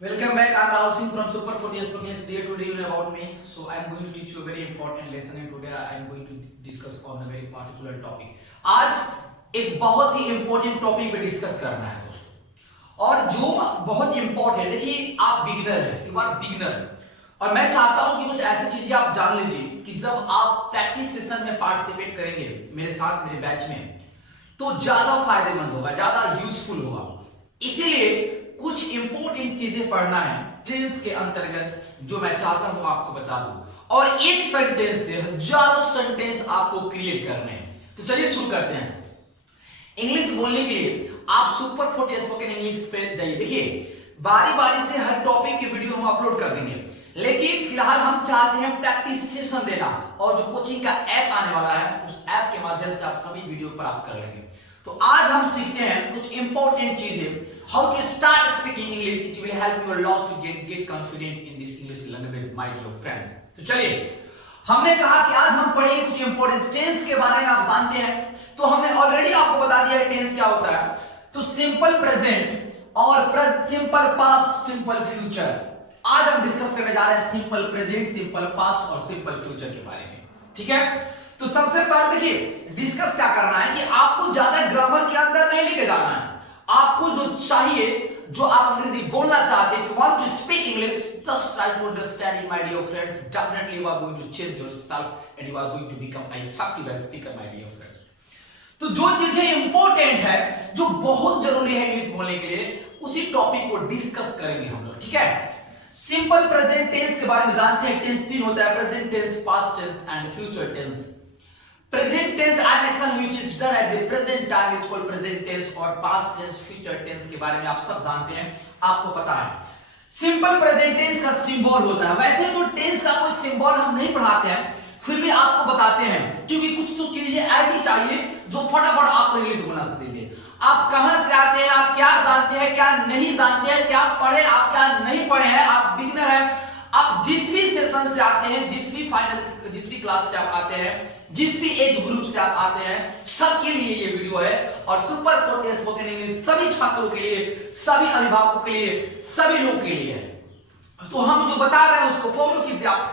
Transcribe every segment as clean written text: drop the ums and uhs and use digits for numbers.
Welcome back. I'm Rahul Singh from Super 40 Spoken Today. Today you know about me. So I'm going to teach you a very important lesson and today I'm going to discuss on a very particular topic. आज एक बहुत ही important topic पे discuss करना है दोस्तों और जो बहुत important है। देखिए आप बिगिनर हैं, you are beginner और मैं चाहता हूं कि कुछ ऐसी चीजें आप जान लीजिए कि जब आप प्रैक्टिस सेशन में पार्टिसिपेट करेंगे मेरे साथ मेरे बैच में तो ज्यादा फायदेमंद होगा, ज्यादा यूजफुल होगा। इसीलिए कुछ इंपॉर्टेंट चीजें पढ़ना है टेंस के अंतर्गत जो मैं चाहता हूं आपको बता दूं और एक सेंटेंस से हजारों सेंटेंस आपको क्रिएट करने हैं। तो चलिए शुरू करते हैं। इंग्लिश बोलने के लिए आप सुपर 40 स्पोकन इंग्लिश पे जाइए। देखिए बारी बारी से हर टॉपिक की वीडियो हम अपलोड कर देंगे, लेकिन फिलहाल हम चाहते हैं प्रैक्टिस सेशन देना और जो कोचिंग का ऐप आने वाला है उस ऐप के माध्यम से आप सभी वीडियो प्राप्त कर लेंगे। तो आज हम सीखते हैं कुछ इंपॉर्टेंट चीजें। How to start speaking English? It will help you a lot to get confident in this English language, my dear friends. तो चलिए हमने कहा कि आज हम पढ़ेंगे कुछ इंपॉर्टेंट टेंस के बारे में। आप जानते हैं तो हमने ऑलरेडी आपको बता दिया है टेंस क्या होता है। तो सिंपल प्रेजेंट और सिंपल पास्ट, सिंपल फ्यूचर। आज हम डिस्कस करने जा रहे हैं सिंपल प्रेजेंट, सिंपल पास्ट और सिंपल फ्यूचर के बारे में। ठीक है, तो सबसे पहले देखिए डिस्कस क्या करना है कि आपको ज्यादा ग्रामर के अंदर नहीं लेके जाना है। आपको जो चाहिए, जो आप अंग्रेजी बोलना चाहते हैं, if you want to speak English, just try to understand it, my dear friends. Definitely you are going to change yourself and you are going to become an effective speaker, my dear friends. तो जो चीजें important है, जो बहुत जरूरी है English बोलने के लिए, उसी टॉपिक को डिस्कस करेंगे हम लोग। ठीक है, सिंपल प्रेजेंट टेंस के बारे में जानते हैं। टेंस तीन होता है, present tense, past tense and future tense. Present tense an action which is done at the present time is called present tense और past tense, future tense के बारे में आप सब जानते हैं, आपको पता है। सिंपल प्रेजेंट टेंस का सिंबल होता है। वैसे तो टेंस का कोई सिंबल हम नहीं पढ़ाते हैं, फिर भी आपको बताते हैं क्योंकि कुछ तो चीजें ऐसी चाहिए जो फटाफट आपको इंग्लिश बोलना सीखे। आप कहां से आते हैं, आप क्या जानते हैं, क्या नहीं जानते हैं, क्या पढ़े, आप क्या नहीं पढ़े हैं, आप बिगिनर हैं, आप जिस भी सेशन से आते हैं, जिस भी फाइनल, जिस भी क्लास से आप आते हैं, जिस भी एज ग्रुप से आप आते हैं, सबके लिए ये वीडियो है। और सुपर 40 स्पोकन इंग्लिश सभी छात्रों के लिए, सभी अभिभावकों के लिए, सभी लोगों के लिए है। तो हम जो बता रहे हैं उसको फॉलो कीजिए आप।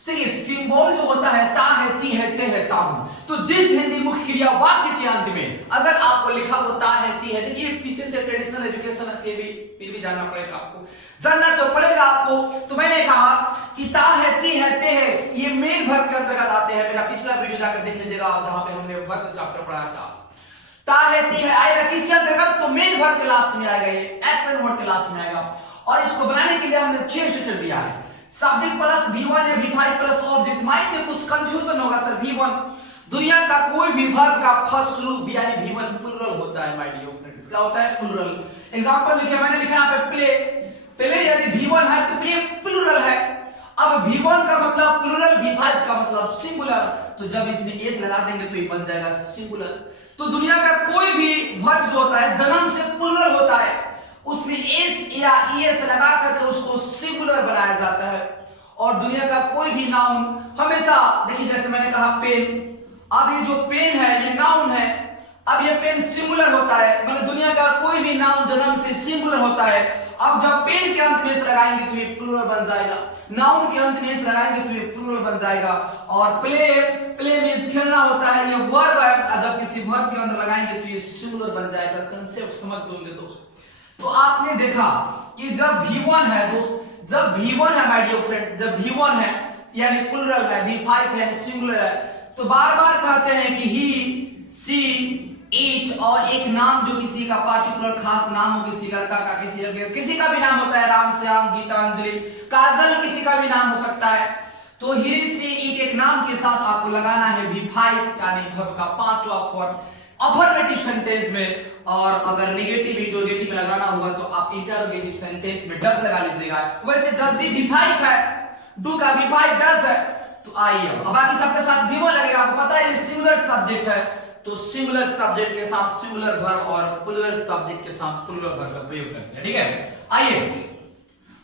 देखिए सिंबल जो होता है ता है, ती है, ते है, ता हूं। तो जिस हिंदी मुख्य क्रिया वाक्य के अंत में अगर आपको लिखा हो ता है, ती है, देखिए पीछे से ट्रेडिशनल एजुकेशन फिर भी जानना पड़ेगा आपको, जानना तो पड़ेगा आपको। तो मैंने कहा कि ता है, ती है, ते है, ये मेन वर्ब के अंतर्गत आते हैं। मेरा पिछला वीडियो जाकर देख लीजिएगा जहां पे हमने वर्ब चैप्टर पढ़ाया था। ता है, ती है आएगा किसके अंतर्गत? तो मेन वर्ब के लास्ट में आएगा, ये एक्शन वर्ड के लास्ट में आएगा। और इसको बनाने के लिए हमने 6 स्ट्रक्चर दिया है, सब्जेक्ट प्लस V1 या V5 प्लस ऑब्जेक्ट। माइंड में कुछ कंफ्यूजन होगा सर, V1 दुनिया का कोई भी वर्ब का फर्स्ट रूप यानी V1 प्लुरल होता है माय डियर फ्रेंड्स। क्या होता है? प्लुरल। एग्जांपल लिखे, मैंने लिखा यहां पे प्ले। प्ले यदि V1 है तो प्ले प्लुरल है। अब V1 का मतलब प्लुरल, V5 का मतलब सिंगुलर। तो जब इसमें एस लगा देंगे तो ये बन जाएगा सिंगुलर। तो दुनिया का कोई भी वर्ब जो होता है जन्म से प्लुरल होता है, उसमें एस या ईएस लगा करके उसको सिंगुलर बनाया जाता है। और दुनिया का कोई भी नाउन हमेशा, देखिए जैसे मैंने कहा पेन, अब ये जो पेन है ये नाउन है, अब ये पेन सिंगुलर होता है, मतलब दुनिया का कोई भी नाउन जन्म से सिंगुलर होता है। अब जब पेन के अंत में एस लगाएंगे तो ये प्लुरल बन जाएगा, नाउन के अंत में एस लगाएंगे तो ये प्लुरल बन जाएगा। और प्ले मींस खेलना होता है, ये वर्ब है, जब किसी वर्ब के अंदर लगाएंगे तो ये सिंगुलर बन जाएगा। कंसेप्ट समझ लोगे दोस्त। तो आपने देखा कि जब V1 है दोस्त, जब V1 है माय डियर फ्रेंड्स, जब V1 है यानी प्लुरल है, V5 है यानी सिंगुलर है, तो बार बार कहते हैं कि ही, सी, इट और एक नाम जो किसी का पार्टिकुलर खास नाम हो, किसी लड़का का, किसी लड़के का, किसी का भी नाम होता है, राम श्याम, गीता, अंजलि, काजल, किसी का भी नाम हो सकता है। तो ही, सी, इट एक नाम के साथ आपको लगाना है V5 यानी वर्ब का 5वां फॉर्म अफर्मेटिव सेंटेंस में। और अगर नेगेटिव इंटरोगेटिव में लगाना होगा तो आप इंटरोगेटिव सेंटेंस में डज लगा लीजिएगा। वैसे डज भी V5 है, डू का V5 डज है। तो आइए अब बाकी सबके साथ V1 लगेगा। आपको पता है ये सिंगुलर सब्जेक्ट है, तो सिंगुलर सब्जेक्ट के साथ सिंगुलर वर्ब और प्लुरल सब्जेक्ट के साथ प्लुरल वर्ब का प्रयोग करते हैं। ठीक है, आइए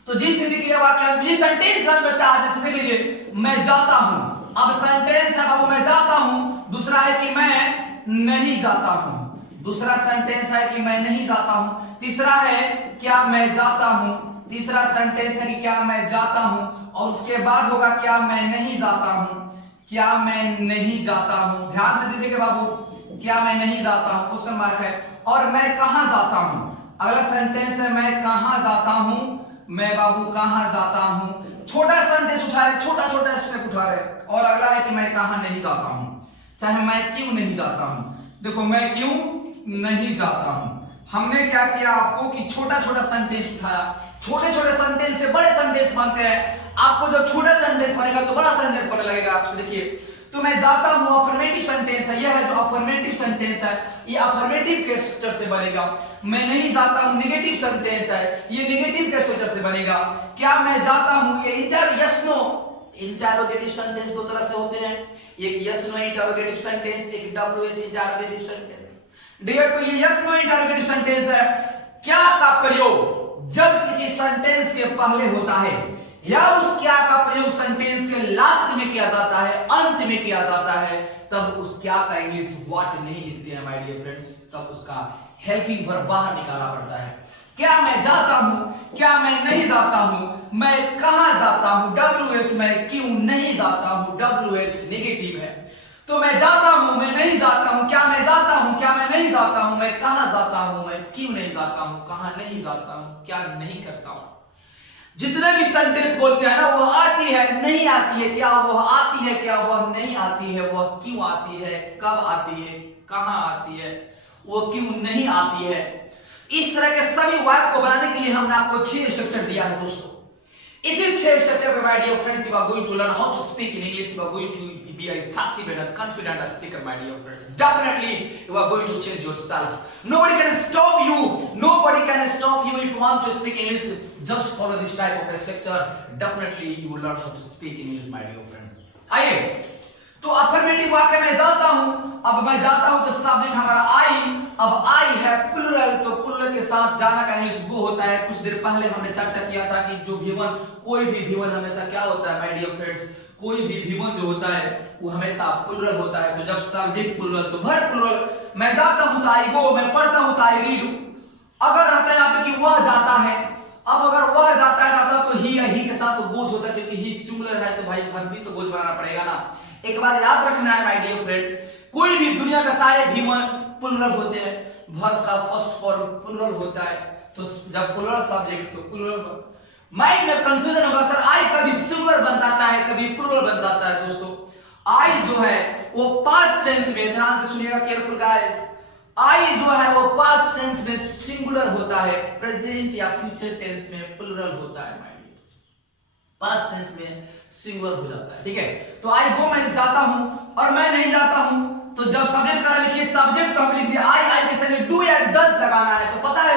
तो जिस हिंदी के वाक्य जिस सेंटेंस का बनता है, जैसे देख लीजिए मैं जाता हूं। अब सेंटेंस है बाबू मैं जाता हूं, दूसरा है कि मैं नहीं जाता हूं, दूसरा सेंटेंस है कि मैं नहीं जाता हूं, तीसरा है क्या मैं जाता हूं, तीसरा सेंटेंस है कि क्या मैं जाता हूं, और उसके बाद होगा क्या मैं नहीं जाता हूं, क्या मैं नहीं जाता हूं। ध्यान से दीजिएगा बाबू, क्या मैं नहीं जाता हूं क्वेश्चन मार्क है। और मैं कहां जाता हूं, अगला सेंटेंस है मैं कहां जाता हूं, मैं बाबू कहां जाता हूं। छोटा सेंटेंस उठा रहे, छोटा छोटा स्टेप उठा रहे। और अगला है कि मैं कहां नहीं जाता हूं, चाहे मैं क्यों नहीं जाता हूं। देखो मैं क्यों नहीं जाता हूं, हमने क्या किया आपको कि छोटा छोटा सेंटेंस उठाया। छोटे छोटे सेंटेंस से बड़े सेंटेंस बनते हैं। आपको जब छोटा सेंटेंस बनेगा तो बड़ा सेंटेंस बनने लगेगा। आप देखिए, तो मैं जाता हूं अफर्मेटिव सेंटेंस है, यह है जो अफर्मेटिव सेंटेंस है, ये अफर्मेटिव के स्ट्रक्चर से बनेगा। मैं नहीं जाता हूं नेगेटिव सेंटेंस है, ये नेगेटिव के स्ट्रक्चर से बनेगा। क्या मैं जाता हूं, ये यस नो इंटरोगेटिव सेंटेंस दो तरह से होते हैं, एक यस नो इंटरोगेटिव सेंटेंस, एक डब्ल्यूएच इंटरोगेटिव सेंटेंस। डियर, तो ये यस नो इंटरोगेटिव सेंटेंस है। क्या का प्रयोग जब किसी सेंटेंस के पहले होता है, या उस क्या का प्रयोग सेंटेंस के लास्ट में किया जाता है, अंत में किया जाता है, तब उस क्या का इंग्लिश व्हाट नहीं लिखते हैं माय डियर फ्रेंड्स, तब उसका हेल्पिंग वर्ब बाहर निकालना पड़ता है। क्या मैं जाता हूं, क्या मैं नहीं जाता हूं, मैं कहां जाता हूं, WH मैं क्यों नहीं जाता हूं, WH नेगेटिव है। तो मैं जाता हूं, मैं नहीं जाता हूं, क्या मैं जाता हूं, क्या मैं नहीं जाता हूं, मैं कहां जाता हूं, मैं क्यों नहीं जाता हूं, कहां नहीं जाता हूं, क्या नहीं करता हूं। जितने भी सेंटेंस बोलते हैं ना, वह आती है नहीं आती है, क्या वह आती है, क्या वह नहीं आती है, वह क्यों आती है, कब आती है, कहां आती है, वो क्यों नहीं आती है। इस तरह के सभी वाक्य को बनाने के लिए हमने आपको 6 स्ट्रक्चर दिया है दोस्तों। इसी 6 स्ट्रक्चर पे, my dear friends, you are going to learn how to speak in English. You are going to be a effective and a confident speaker, my dear friends. Definitely, you are going to change yourself. Nobody can stop you. Nobody can stop you if you want to speak English. Just follow this type of structure. Definitely, you will learn how to speak in English, my dear friends. आइए, तो affirmative वाक्य में जाता हूं, अब मैं जाता हूं तो सब्जेक्ट हमारा आई। अब आई है प्लूरल, तो प्लूरल के साथ जाना का इंग्लिश गो होता है। कुछ देर पहले हमने चर्चा किया था कि जो V1, कोई भी V1 हमेशा क्या होता है माय डियर फ्रेंड्स, कोई भी V1 जो होता है वो हमेशा प्लूरल होता है। तो जब सब्जेक्ट प्लूरल तो वर्ब प्लूरल। मैं जाता हूं तो आई गो, मैं पढ़ता हूं तो आई रीड। अगर रहता है यहाँ पे कि वह जाता है, अब अगर वह जाता है रहता तो ही या ही के साथ तो गोज होता है, क्योंकि ही सिंगुलर है तो भाई वर्ब भी तो गोज बनाना पड़ेगा ना। एक बात याद रखना है माय डियर फ्रेंड्स, कोई भी दुनिया का सारे V1 प्लूरल होते हैं, वर्ब का फर्स्ट फॉर्म प्लूरल होता है। तो जब प्लूरल सब्जेक्ट तो प्लूरल। माइंड में कंफ्यूजन होगा, सर आई कभी सिंगुलर बन जाता है, कभी प्लूरल बन जाता है। दोस्तों आई जो है वो पास्ट टेंस में, ध्यान से सुनिएगा केयरफुल गाइस, आई जो है वो पास्ट टेंस में सिंगुलर होता है, प्रेजेंट या फ्यूचर टेंस में प्लूरल होता है। पास्ट टेंस में सिंगुलर हो जाता है, ठीक है। तो आई गो मैं जाता हूं, और मैं नहीं जाता हूं, तो जब सब्जेक्ट का लिखिए, सब्जेक्ट तो हम लिख दिया आई, आई के साथ डू या डज लगाना है। तो पता है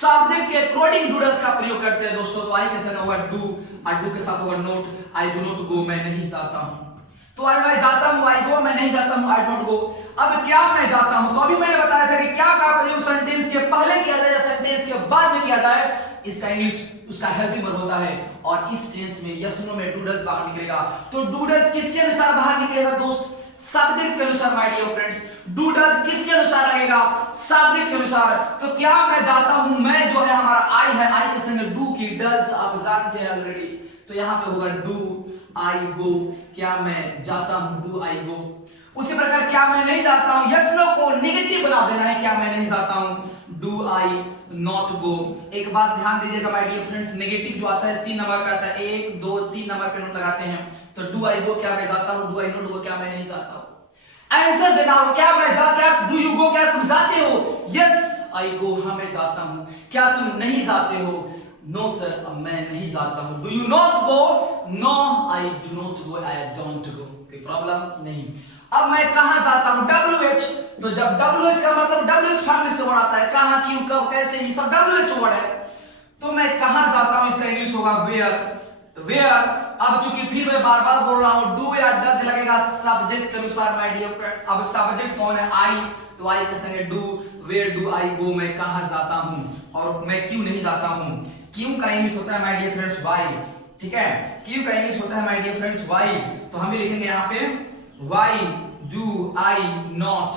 सब्जेक्ट के अकॉर्डिंग डू डज का प्रयोग करते हैं दोस्तों। तो आई के साथ होगा डू, और डू के साथ होगा नोट, आई डू नॉट गो, मैं नहीं जाता हूं। तो आई मैं जाता हूं, आई गो, मैं नहीं जाता हूं, आई डोंट गो। अब क्या मैं जाता हूं, तो अभी मैंने बताया था कि क्या का प्रयोग सेंटेंस के पहले किया जाए या सेंटेंस के बाद में किया जाए, इसका इंग्लिश उसका हेल्पिंग वर्ब होता है। और इस टेंस में यस नो में डू डज बाहर निकलेगा। तो डू डज किसके अनुसार बाहर निकलेगा दोस्त, सब्जेक्ट के अनुसार my dear friends. Do does किसके अनुसार लगेगा, सब्जेक्ट के अनुसार। तो क्या मैं जाता हूं, मैं जो है हमारा आई है, आई के संग डू की डज आप जानते हैं ऑलरेडी, तो यहां पे होगा डू आई गो, क्या मैं जाता हूं, डू आई गो। उसी प्रकार क्या मैं नहीं जाता हूं, यस नो को नेगेटिव बना देना है, क्या मैं नहीं जाता हूं, डू आई नॉट गो। एक बात ध्यान दीजिएगा माय डियर फ्रेंड्स, नेगेटिव जो आता है 3 नंबर पे आता है, 1 2 3 नंबर पे नोट लगाते हैं। तो डू आई गो क्या मैं जाता हूं, डू आई नॉट गो क्या मैं नहीं जाता हूं। आंसर देना हो, क्या मैं जाता, क्या डू यू गो, क्या तुम जाते हो, यस आई गो हाँ मैं जाता हूं। क्या तुम नहीं जाते हो, नो सर मैं नहीं जाता हूं। Do you not go, no I do not go, I don't go. कोई प्रॉब्लम नहीं। अब मैं कहां जाता हूं, WH। तो जब WH का मतलब WH फैमिली से वर्ड आता है, कहां, क्यों, कब, कैसे, ये सब WH वर्ड है। तो मैं कहां जाता हूं, इसका इंग्लिश होगा वेयर, वेयर। अब चूंकि फिर मैं बार बार बोल रहा हूं, डू या डज लगेगा सब्जेक्ट के अनुसार माय डियर फ्रेंड्स। अब सब्जेक्ट कौन है, आई, तो आई के संग डू, वेयर डू आई गो, मैं कहां जाता हूं, और मैं क्यों नहीं जाता हूं। क्यों का इंग्लिश होता है माय डियर फ्रेंड्स व्हाई, ठीक है। क्यों का इंग्लिश होता है माय डियर फ्रेंड्स व्हाई। तो हम भी लिखेंगे यहां पे why do I not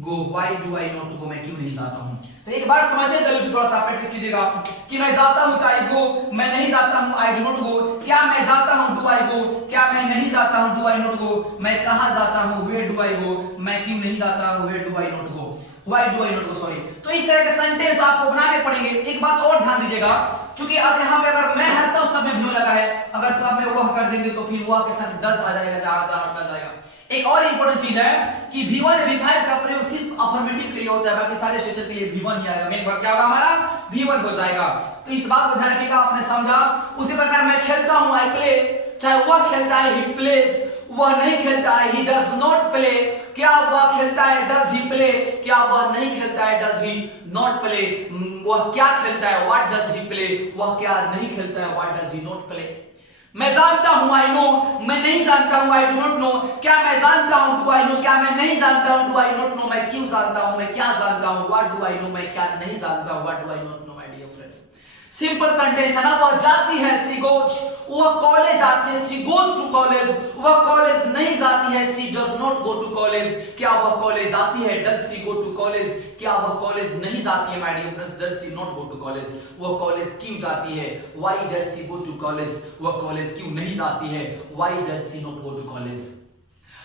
go, why do I not गो, मैं क्यों नहीं जाता हूं। तो एक बार समझते हैं, जल्दी से थोड़ा सा प्रैक्टिस कीजिएगा कि मैं जाता हूं तो आई गो, मैं नहीं जाता हूं आई डू नॉट गो, क्या मैं जाता हूं डू आई गो, क्या मैं नहीं जाता हूं डू आई नॉट गो, मैं कहां जाता हूं वेयर डू आई गो, मैं क्यों नहीं जाता हूं where do I not go, why do I not go, sorry. तो इस तरह के सेंटेंस आपको बनाने पड़ेंगे। एक बात और ध्यान दीजिएगा, क्योंकि अब यहाँ पे अगर मैं है तब सब में भी लगा है, अगर सब में वह कर देंगे तो फिर वह के साथ डज आ जाएगा, जहां जहां डज आएगा। एक और इंपॉर्टेंट चीज है कि V1 V5 का प्रयोग सिर्फ अफर्मेटिव के लिए होता है, बाकी सारे स्ट्रक्चर के लिए V1 ही आएगा। मेन वर्ब क्या होगा हमारा, V1 हो जाएगा। तो इस बात को ध्यान रखिएगा, आपने समझा। उसी प्रकार मैं खेलता हूं, आई प्ले, चाहे वह खेलता है ही प्लेज, वह नहीं खेलता है ही डज नॉट प्ले, क्या वह खेलता है डज ही प्ले, क्या वह नहीं खेलता है डज ही नॉट प्ले, वह क्या खेलता है व्हाट डज ही प्ले, वह क्या नहीं खेलता है what does he not play. मैं जानता हूं आई नो, मैं नहीं जानता हूं आई डू नॉट नो, क्या मैं जानता हूं डू आई नो, क्या मैं नहीं जानता हूं डू आई नॉट नो, मैं क्यों जानता हूं, मैं क्या जानता हूं व्हाट डू आई नो, मैं क्या नहीं जानता हूं what do I not know. My dear friends, simple sentence है ना। वह जाती है, सी गोज, वह कॉलेज आती है, सी गोज टू कॉलेज, वह कॉलेज नहीं जाती है, she does not go to college, क्या वह कॉलेज आती है, does she go to college, क्या वह कॉलेज नहीं जाती है, my dear friends, does she not go to college, वह कॉलेज क्यों जाती है, why does she go to college, वह कॉलेज क्यों नहीं जाती है, why does she not go to college.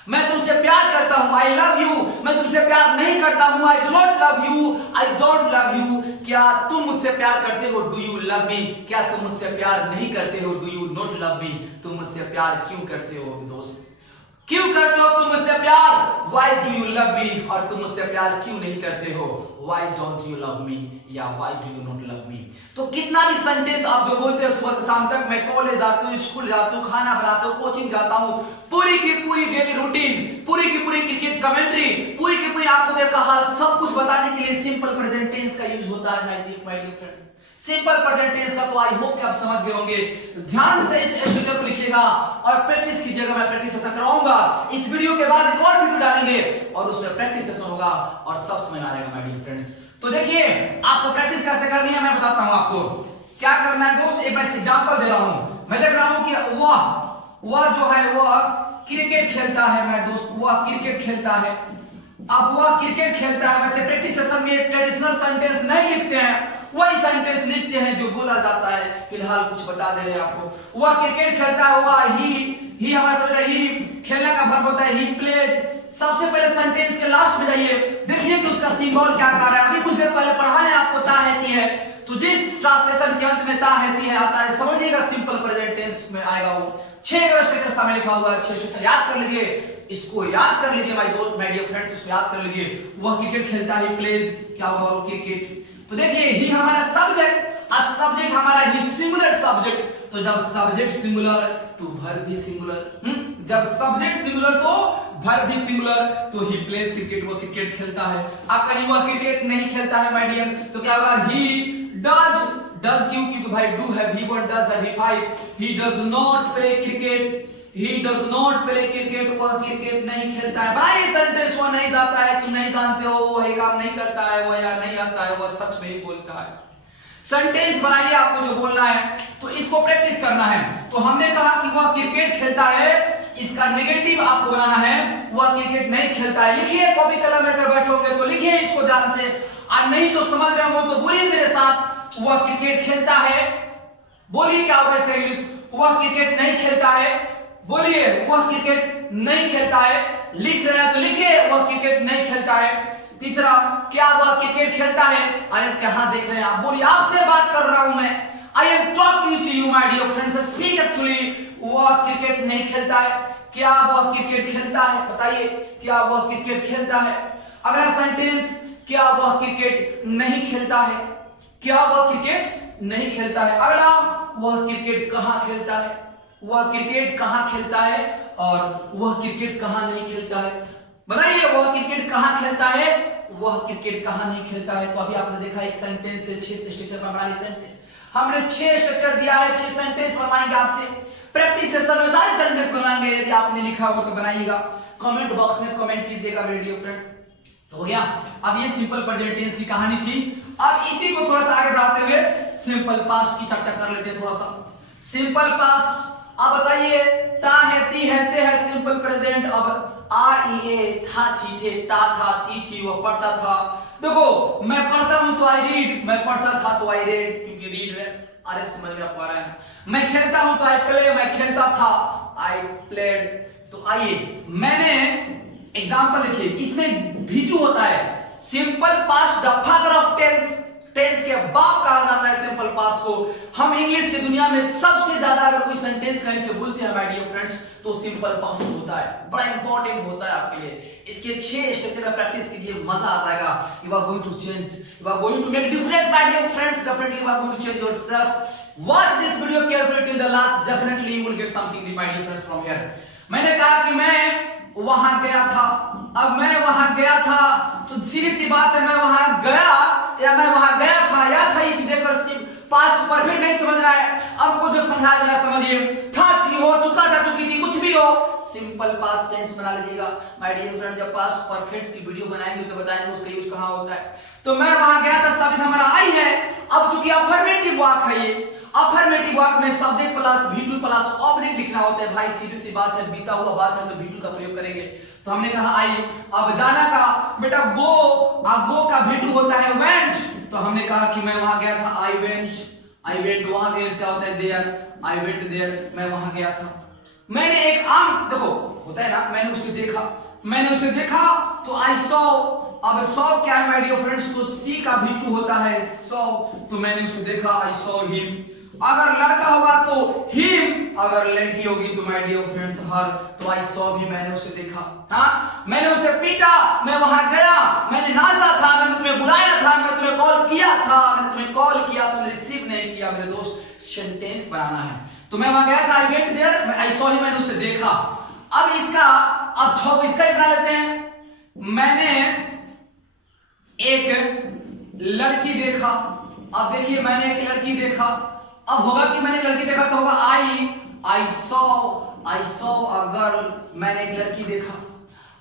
मैं तुमसे प्यार करता हूं, आई लव यू, मैं तुमसे प्यार नहीं करता हूं, I do not love you, I don't love you, क्या तुम मुझसे प्यार करते हो, डू यू लव मी, क्या तुम मुझसे प्यार नहीं करते हो, डू यू नॉट लव मी, तुम मुझसे प्यार क्यों करते हो दोस्त, क्यों करते हो तुम मुझसे प्यार, why do you love me, और तुम मुझसे प्यार क्यों नहीं करते हो, why don't you love me, या why do you not love me. तो कितना भी सेंटेंस आप जो बोलते हैं सुबह से शाम तक, मैं कॉलेज जाता हूँ, स्कूल जाता हूँ, खाना बनाता हूँ, कोचिंग जाता हूँ, पूरी की पूरी डेली रूटीन, पूरी की पूरी क्रिकेट कमेंट्री, पूरी की पूरी आपको देखा हाल, सब कुछ बताने के लिए सिंपल प्रेजेंट टेंस का यूज होता है। My dear friends, simple present tense का तो आई होप कि आप समझ गए होंगे। ध्यान से इस स्ट्रक्चर को लिखिएगा और प्रैक्टिस कीजिएगा। मैं प्रैक्टिस सेशन कराऊंगा, इस वीडियो के बाद एक और वीडियो डालेंगे और उसमें प्रैक्टिस सेशन होगा और सब समझ में आएगा। माय डियर फ्रेंड्स, तो देखिए आपको प्रैक्टिस कैसे करनी है मैं बताता हूं आपको क्या करना है दोस्त। एक मैं एग्जांपल दे रहा हूं, मैं देख रहा हूं कि वह जो है वह क्रिकेट खेलता है। मैं दोस्त, वह क्रिकेट खेलता है। अब वह क्रिकेट खेलता है, वैसे प्रैक्टिस सेशन में ट्रेडिशनल सेंटेंस नहीं लिखते हैं, वही सेंटेंस लिखते हैं जो बोला जाता है। फिलहाल कुछ बता दे रहे हैं आपको। वह क्रिकेट खेलता है, वह ही हमारा समझ ही खेलने का वर्ब होता है, ही प्लेज। सबसे पहले सेंटेंस के लास्ट में जाइए, देखिए कि उसका सिंबल क्या कर रहा है। अभी कुछ देर पहले पढ़ा है आपको ताहती है, तो जिस ट्रांसलेशन के अंत में ताहती है आता है, समझिएगा सिंपल प्रेजेंट टेंस में आएगा वो। 6 स्ट्रक्चर सामने लिखा हुआ है, 6 स्ट्रक्चर याद कर लीजिए, इसको याद कर लीजिए माय दोस्त, माय डियर फ्रेंड्स, इसको याद कर लीजिए। वह क्रिकेट खेलता है, प्लेज, क्या होगा वो क्रिकेट। तो देखिए ही हमारा सब्जेक्ट, और सब्जेक्ट हमारा ही सिंगुलर सब्जेक्ट। तो जब सब्जेक्ट सिंगुलर तो वर्ब भी सिंगुलर, जब सब्जेक्ट सिंगुलर तो वर्ब भी सिंगुलर। तो ही प्लेज क्रिकेट, वो क्रिकेट खेलता है। अब कहीं वह क्रिकेट नहीं खेलता है माय डियर, तो क्या होगा ही डज क्यों, क्योंकि भाई डू है, V1 डज है, V5 he does not play cricket, he does not play cricket, वह क्रिकेट नहीं खेलता है। भाई सेंटेंस वह नहीं जाता है, तुम नहीं जानते हो, वह काम नहीं करता है, वह या नहीं आता है, वह सच नहीं बोलता है। सेंटेंस बनाइए आपको जो बोलना है, तो इसको प्रैक्टिस करना है। तो हमने कहा कि वह क्रिकेट खेलता है, इसका नेगेटिव आपको बनाना है, वह क्रिकेट नहीं खेलता है। लिखिए, कॉपी कलम लेकर बैठोगे तो लिखिए इसको ध्यान से, और नहीं तो समझ रहे हो तो बोलिए मेरे साथ, वह क्रिकेट खेलता है। बोलिए क्या होगा इसका इंग्लिश, वह क्रिकेट नहीं खेलता है। बोलिए वह क्रिकेट नहीं खेलता है। लिख रहे हैं तो लिखिए वह क्रिकेट नहीं खेलता है। तीसरा, क्या वह क्रिकेट खेलता है। अरे कहां देख रहे हैं आप, बोलिए आपसे बात कर रहा हूं मैं, I am talking to you my dear friends, speak actually. वह क्रिकेट नहीं खेलता है, क्या वह क्रिकेट खेलता है, बताइए क्या वह क्रिकेट खेलता है। अगला सेंटेंस, क्या वह क्रिकेट नहीं खेलता है, क्या वह क्रिकेट नहीं खेलता है। अगला, वह क्रिकेट कहां खेलता है, वह क्रिकेट कहां खेलता है, और वह क्रिकेट कहां नहीं खेलता है। बताइए वह क्रिकेट कहां खेलता है, वह क्रिकेट कहां नहीं खेलता है। तो अभी आपने देखा एक सेंटेंस से 6 स्ट्रक्चर पर बनानी सेंटेंस, हमने 6 स्ट्रक्चर दिया है, 6 सेंटेंस बनवाएंगे आपसे। प्रैक्टिस सेशन में सारे सेंटेंस बनवाएंगे, यदि आपने लिखा हो तो बनाइएगा, कमेंट बॉक्स में कमेंट कीजिएगा मेरे डियर फ्रेंड्स। तो हो गया, अब ये सिंपल प्रेजेंट टेंस की कहानी थी। अब इसी को थोड़ा सा आगे बढ़ाते हुए सिंपल पास्ट की चर्चा कर लेते हैं थोड़ा सा। सिंपल पास्ट, अब बताइए ता है, ती है, ते है, सिंपल प्रेजेंट। अब आ ई ए, था थी थे, ता था ती थी, वो पढ़ता था। देखो मैं पढ़ता हूं तो आई रीड, मैं पढ़ता था तो आई रेड, क्योंकि रीड अरे समझ में आपको आ रहा है। मैं खेलता हूं तो आई प्ले, मैं खेलता था आई प्लेड। तो आइए मैंने एग्जांपल लिखिए, इसमें भी2 होता है। Simple past the father of tense, tense के बाप कहा जाता है सिंपल पास्ट को। हम इंग्लिश की दुनिया में सबसे ज्यादा अगर कोई सेंटेंस कहीं से बोलते हैं माय डियर फ्रेंड्स तो सिंपल पास्ट होता है, बड़ा इंपॉर्टेंट होता है आपके लिए। इसके 6 स्ट्रक्चर का प्रैक्टिस कीजिए, मजा आ जाएगा। You are going to change, you are going to make difference my dear friends, definitely you are going to change yourself. Watch this video carefully till the last, definitely you will get something my dear friends from here. मैंने कहा कि मैं वहां गया था, अब मैं वहां गया था तो सीधी सी बात है, मैं वहां गया या मैं वहां गया था, या था ये चीज देखकर सिर्फ पास्ट परफेक्ट नहीं समझ रहा है। अब को जो समझाया जा रहा है समझिए, था थी हो, चुका था चुकी थी, कुछ भी हो, सिंपल पास्ट टेंस बना लीजिएगा माय डियर फ्रेंड। जब पास्ट परफेक्ट की वीडियो बनाएंगे तो बताएंगे उसका यूज कहां होता है। तो मैं वहां गया था, सब्जेक्ट हमारा आई है। अब चूंकि अफर्मेटिव वाक्य है ये, अफर्मेटिव वाक्य में subject plus V2 plus object लिखना होता है। भाई सीधी सी बात है, बीता हुआ बात है तो V2 का प्रयोग करेंगे। तो हमने कहा आई, अब जाना का बेटा गो, अब गो का V2 होता है वेंट। तो हमने कहा कि मैं वहां गया था, आई वेंट, आई वेंट। वहां गए क्या होता है देयर, आई वेंट देयर, मैं वहां गया था। मैंने एक आम, देखो होता है ना, मैंने उसे देखा, मैंने उसे देखा तो आई सॉ। अब सॉ क्या है माय डियर फ्रेंड्स, तो सी का V2 होता है सॉ, तो मैंने उसे देखा, आई सॉ हिम। अगर लड़का होगा तो हिम, अगर लड़की होगी तो माय डियर फ्रेंड्स हर। तो आई सॉ भी, मैंने उसे देखा। हाँ, मैंने उसे पीटा, मैं वहां गया, मैंने नाचा था, मैंने तुम्हें बुलाया था, मैंने तुम्हें कॉल किया था, मैंने तुम्हें कॉल किया, तुमने रिसीव नहीं किया। मेरे दोस्त सेंटेंस बनाना है, तो मैं वहां गया था, I went there, I saw him, मैंने उसे देखा। अब इसका, अब छो इसका ही बना लेते हैं। मैंने एक लड़की देखा, अब देखिए मैंने एक लड़की देखा, अब होगा कि मैंने एक लड़की देखा तो होगा आई सॉ अ गर्ल, मैंने एक लड़की देखा।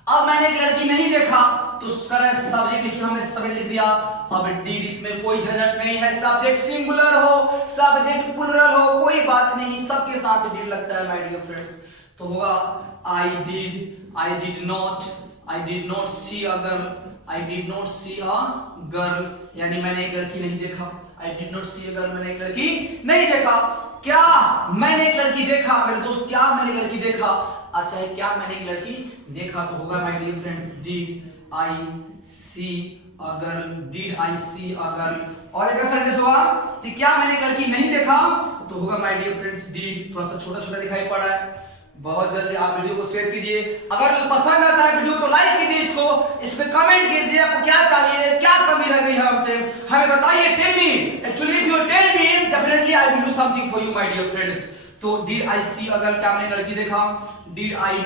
अब मैंने एक लड़की नहीं देखा तो सब्जेक्ट लिखिए, हमने सब्जेक्ट लिख दिया। अब डीड, इसमें कोई झंझट नहीं है, सब्जेक्ट सिंगुलर हो सब्जेक्ट प्लुरल हो कोई बात नहीं, सबके साथ डीड लगता है माय डियर फ्रेंड्स। तो होगा I did not see a girl, I did not see a girl, यानी मैंने एक लड़की नहीं देखा। I did not see a girl, मैंने एक लड़की नहीं देखा। क्या मैंने एक लड़की देखा, मेरे दोस्त क्या मैंने एक लड़की देखा। अच्छा है, क्या मैंने एक लड़की देखा तो होगा my dear friends did I see a girl, did I see a girl. और एक सेंटेंस होगा कि क्या मैंने एक लड़की नहीं देखा तो होगा माय डियर फ्रेंड्स डिड। थोड़ा सा छोटा छोटा दिखाई पड़ रहा है, बहुत जल्दी आप वीडियो को शेयर कीजिए। अगर पसंद आता है वीडियो तो लाइक कीजिए, इसको इस पे कमेंट कीजिए, आपको क्या चाहिए, क्या कमी रह गई है हमसे, हमें बताइए। Tell me, actually if you tell me definitely I will do something for you my dear friends. तो डिड आई सी अगर, क्या मैंने लड़की देखा। डिड आई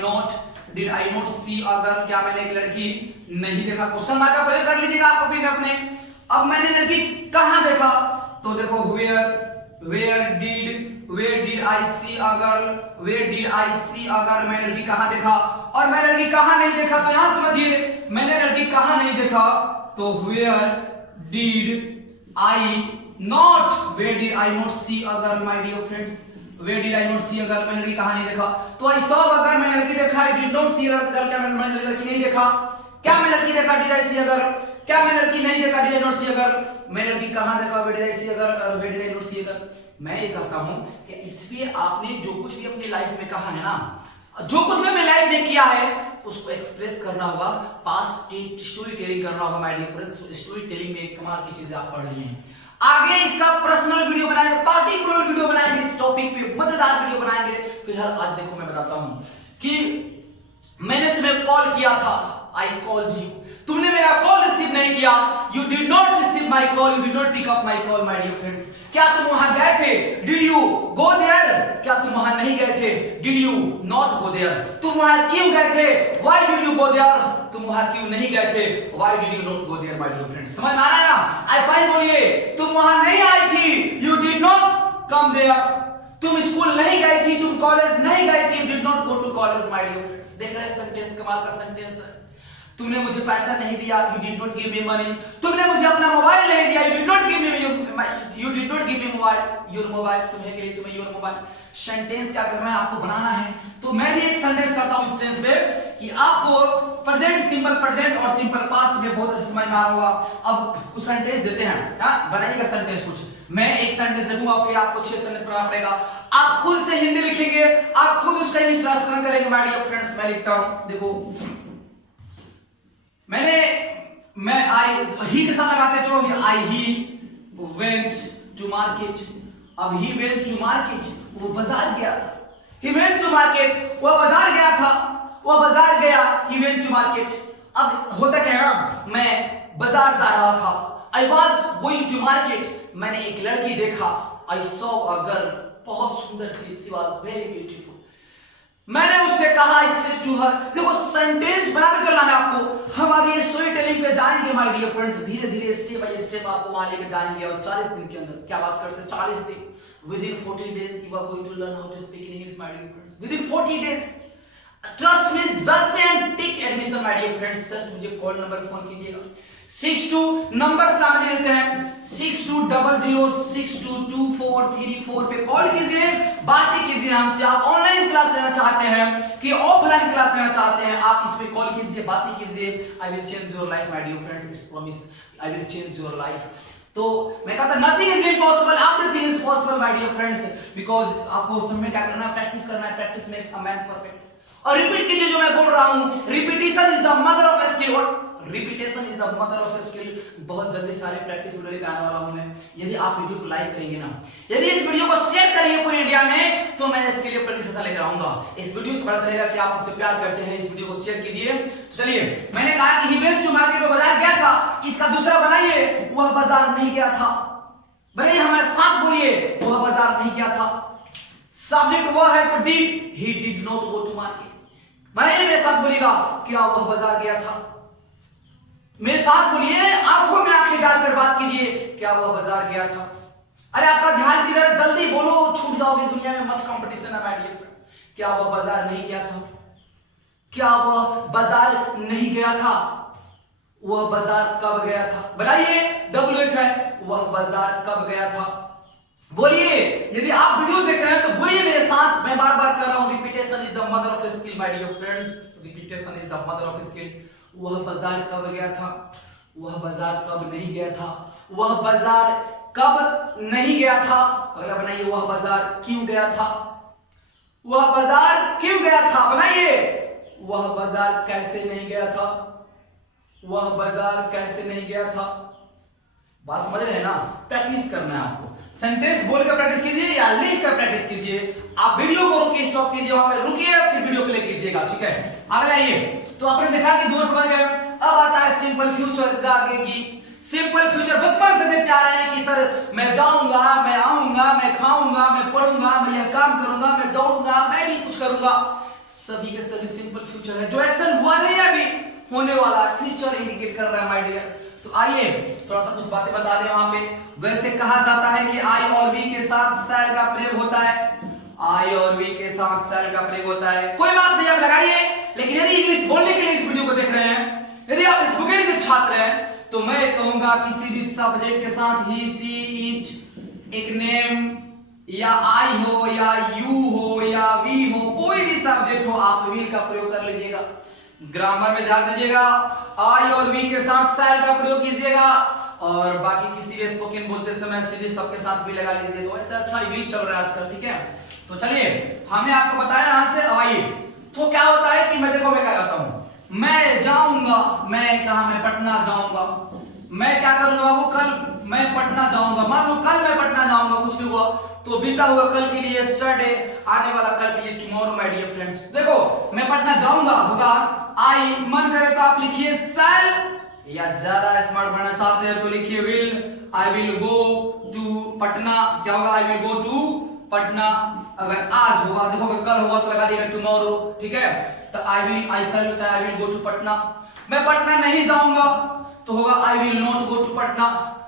नॉट सी अगर, क्या मैंने एक लड़की नहीं देखा। क्वेश्चन मार्क का प्रयोग कर लीजिएगा आप कॉपी में अपने। अब मैंने लड़की कहां देखा तो देखो where did I see a girl, where did I see a girl, मैंने लड़की कहां देखा। और मैं लड़की कहां नहीं देखा, तो यहां समझिए मैंने लड़की कहां नहीं देखा तो where did I not see a girl my dear friends, where did I not see a girl, मैंने लड़की कहां नहीं देखा। तो I saw a girl, मैंने लड़की देखा। I did not see a girl, क्या मैंने लड़की नहीं देखा। क्या मैं लड़की देखा, did I see a girl। क्या मैं लड़की नहीं देखा, did I not see a girl। मैं लड़की कहां देखा, where did I see a girl और where did I not see a girl। मैं ये कहता हूं कि इसलिए आपने जो कुछ भी अपनी लाइफ में कहा है ना, जो कुछ भी अपनी लाइफ में किया है उसको एक्सप्रेस करना होगा, पास्ट स्टोरी टेलिंग करना होगा my dear friends. Story telling में एक कमाल की चीजें आप पढ़ लिए हैं। आगे इसका पर्सनल वीडियो बनाएंगे, पार्टिकुलर वीडियो बनाएंगे, इस टॉपिक पे मजेदार वीडियो बनाएंगे। फिलहाल आज देखो मैं बताता हूं कि मैंने तुम्हें कॉल किया था, आई कॉल्ड यू, तुमने मेरा कॉल रिसीव नहीं किया, you did not receive my call, you did not pick up my call my dear friends. क्या तुम वहां गए थे, डिड यू गो देयर। क्या तुम वहां नहीं गए थे, did you not go there. तुम वहां क्यों गए थे, why did you go there. तुम वहां क्यों नहीं गए थे, why did you not go there my dear friends. समझ में आ रहा है ना, ऐसा ही बोलिए, तुम वहां नहीं आई थी, you did not come there. तुम स्कूल नहीं गई थी, तुम कॉलेज नहीं गई थी, you did not go to college my dear friends. देख रहे हैं सेंटेंस, कमाल का सेंटेंस है। तुमने मुझे पैसा नहीं दिया, you did not give me money. तुमने तुमने मुझे अपना मोबाइल नहीं दिया, you did not give me your mobile, तुम्हें के लिए तुम्हें your mobile। सेंटेंस क्या करना है, आपको बनाना है। तो मैं भी एक सेंटेंस करता हूं इस टेंस पे कि आपको प्रेजेंट, सिंपल प्रेजेंट और सिंपल पास्ट में बहुत अच्छे समझ में आ रहा होगा। अब कुछ सेंटेंस देते हैं, बनाइएगा सेंटेंस कुछ। मैं एक सेंटेंस लिखूंगा, फिर आपको 6 सेंटेंस बनाना पड़ेगा। आप खुद से हिंदी लिखेंगे, आप खुद उसका इंग्लिश ट्रांसलेशन करेंगे। माय डियर फ्रेंड्स, मैं लिखता हूं, देखो मैं आई ही के साथ लगाते, चलो आई ही वेंट टू मार्केट। अब ही वेंट टू मार्केट, वो बाजार गया था। ही वेंट टू मार्केट, वो बाजार गया था, वो बाजार गया, ही वेंट टू मार्केट। अब होता क्या है ना, मैं बाजार जा रहा था, I was going to market, मैंने एक लड़की देखा, आई सॉ अ गर्ल, बहुत सुंदर थी, शी वाज वेरी ब्यूटीफुल, मैंने उससे कहा इससे टू हर। देखो सेंटेंस बनाते चलना है आपको। हम आगे स्टोरी टेलिंग पे जाएंगे माय डियर फ्रेंड्स, धीरे धीरे स्टेप बाय स्टेप आपको वहां लेकर जाएंगे। और 40 दिन के अंदर क्या बात करते हैं, 40 दिन, within 40 days you are going to learn how to speak in English my dear friends, within 40 days, trust me, judge me and take admission my dear friends। Just मुझे कॉल नंबर फोन कीजिएगा, 62 number सामने देते हैं, 6200622434 पे call कीजिए, बातें कीजिए हमसे। आप ऑनलाइन क्लास लेना चाहते हैं कि ऑफलाइन क्लास लेना चाहते हैं, आप इस पे कॉल कीजिए, बातें कीजिए। I will change your life my dear friends, it's promise, I will change your life. तो मैं कहता nothing is impossible, everything is possible my dear friends, because आपको उस समय क्या करना है, प्रैक्टिस करना है। Practice makes a man perfect. और रिपीट कीजिए जो मैं बोल रहा हूं, repetition is the mother of skill. और repetition is the mother of skill. बहुत जल्दी सारे प्रैक्टिस वीडियो लेकर आने वाला हूं मैं। यदि आप वीडियो को लाइक करेंगे ना, यदि इस वीडियो को शेयर करेंगे पूरे इंडिया में, तो मैं इसके लिए प्रैक्टिस सेशन लेकर आऊंगा। इस वीडियो से पता चलेगा कि आप मुझसे प्यार करते हैं। इस वीडियो को शेयर कीजिए। तो चलिए, मैंने कहा कि ही वेंट टू मार्केट, वो बाजार गया था। इसका दूसरा बनाइए, वह बाजार नहीं गया था। बनाइए, हमारे साथ बोलिए, वह बाजार नहीं गया था। सब्जेक्ट वह है तो did, he did not go to market. बनाइए, मेरे साथ बोलिएगा, क्या वह बाजार गया था। मेरे साथ बोलिए, आंखों में आंखें डालकर बात कीजिए, क्या वह बाजार गया था। अरे आपका ध्यान किधर, जल्दी बोलो, छूट जाओगे दुनिया में, मच कंपटीशन है माय डियर फ्रेंड्स। क्या वह बाजार नहीं गया था, क्या वह बाजार नहीं गया था, वह बाजार कब गया था। बताइए, WH है, वह बाजार कब गया था। बोलिए, यदि आप वीडियो देख रहे हैं तो बोलिए मेरे साथ। मैं बार बार कर रहा हूं, repetition is the mother of skill my dear friends, repetition is the mother of skill. वह बाजार कब गया था, वह बाजार कब नहीं गया था, वह बाजार कब नहीं गया था। अगला बनाइए, वह बाजार क्यों गया था, वह बाजार क्यों गया था। बनाइए, वह बाजार कैसे नहीं गया था, वह बाजार कैसे नहीं गया था। बात समझ रहे हैं ना। प्रैक्टिस करना है आपको, सेंटेंस बोलकर प्रैक्टिस कीजिए या लिखकर प्रैक्टिस कीजिए। आप वीडियो को रोकिए, स्टॉप कीजिए, वहां पे रुकिए, फिर वीडियो प्ले कीजिएगा, ठीक है। आगे आइए। तो आपने देखा कि जो समझ गए। अब आता है सिंपल फ्यूचर का आगे की। सिंपल फ्यूचर बचपन से देखते आ रहे हैं कि सर मैं जाऊंगा, मैं आऊंगा, मैं खाऊंगा, मैं पढ़ूंगा, मैं यह काम करूंगा, मैं दौड़ूंगा, मैं भी कुछ करूंगा। सभी के सभी सिंपल फ्यूचर है। जो एक्शन हुआ नहीं है, अभी होने वाला, फ्यूचर इंडिकेट कर रहा है माय डियर। तो आइए थोड़ा सा कुछ बातें बता दें वहां पे। वैसे कहा जाता है कि आई और वी के साथ शैल का प्रयोग होता है। आई और वी के साथ शैल का प्रयोग होता है। कोई बात नहीं, आप लगाइए। लेकिन यदि इंग्लिश बोलने के लिए इस वीडियो को देख रहे हैं, यदि आप स्पोकन के छात्र हैं, तो मैं कहूंगा किसी भी सब्जेक्ट के साथ ही, सी, इट, एक नेम या आई हो या यू हो या वी हो, कोई भी सब्जेक्ट हो, आप विल का प्रयोग कर लीजिएगा। ग्रामर में ध्यान दीजिएगा, आई और वी के साथ शैल का प्रयोग कीजिएगा। और बाकी किसी भी स्पोकन बोलते समय सीधे सबके साथ भी लगा लीजिएगा। वैसे अच्छा विल चल रहा है आजकल, ठीक है। तो चलिए, हमने आपको बताया यहां से। आइए, तो क्या होता है कि मैं देखो मैं क्या करता हूं, मैं जाऊंगा, मैं कहा, मैं पटना जाऊंगा। मैं क्या करूंगा बाबू, कल मैं पटना जाऊंगा। मान लो कल मैं पटना जाऊंगा, कुछ भी हुआ तो बीता हुआ कल के लिए यस्टरडे, आने वाला कल के लिए टुमारो माय डियर फ्रेंड्स। देखो मैं पटना जाऊंगा होगा आई, मन करे तो आप लिखिए शैल, या ज्यादा स्मार्ट बनना चाहते हैं तो लिखिए will. I will go to Patna, क्या होगा, I will go to Patna. अगर आज होगा, देखो कल होगा तो लगा दिएगा टुमारो, ठीक है। तो आई विल, आई शैल होता है I will go to Patna. मैं पटना नहीं जाऊंगा तो होगा I will not go to Patna.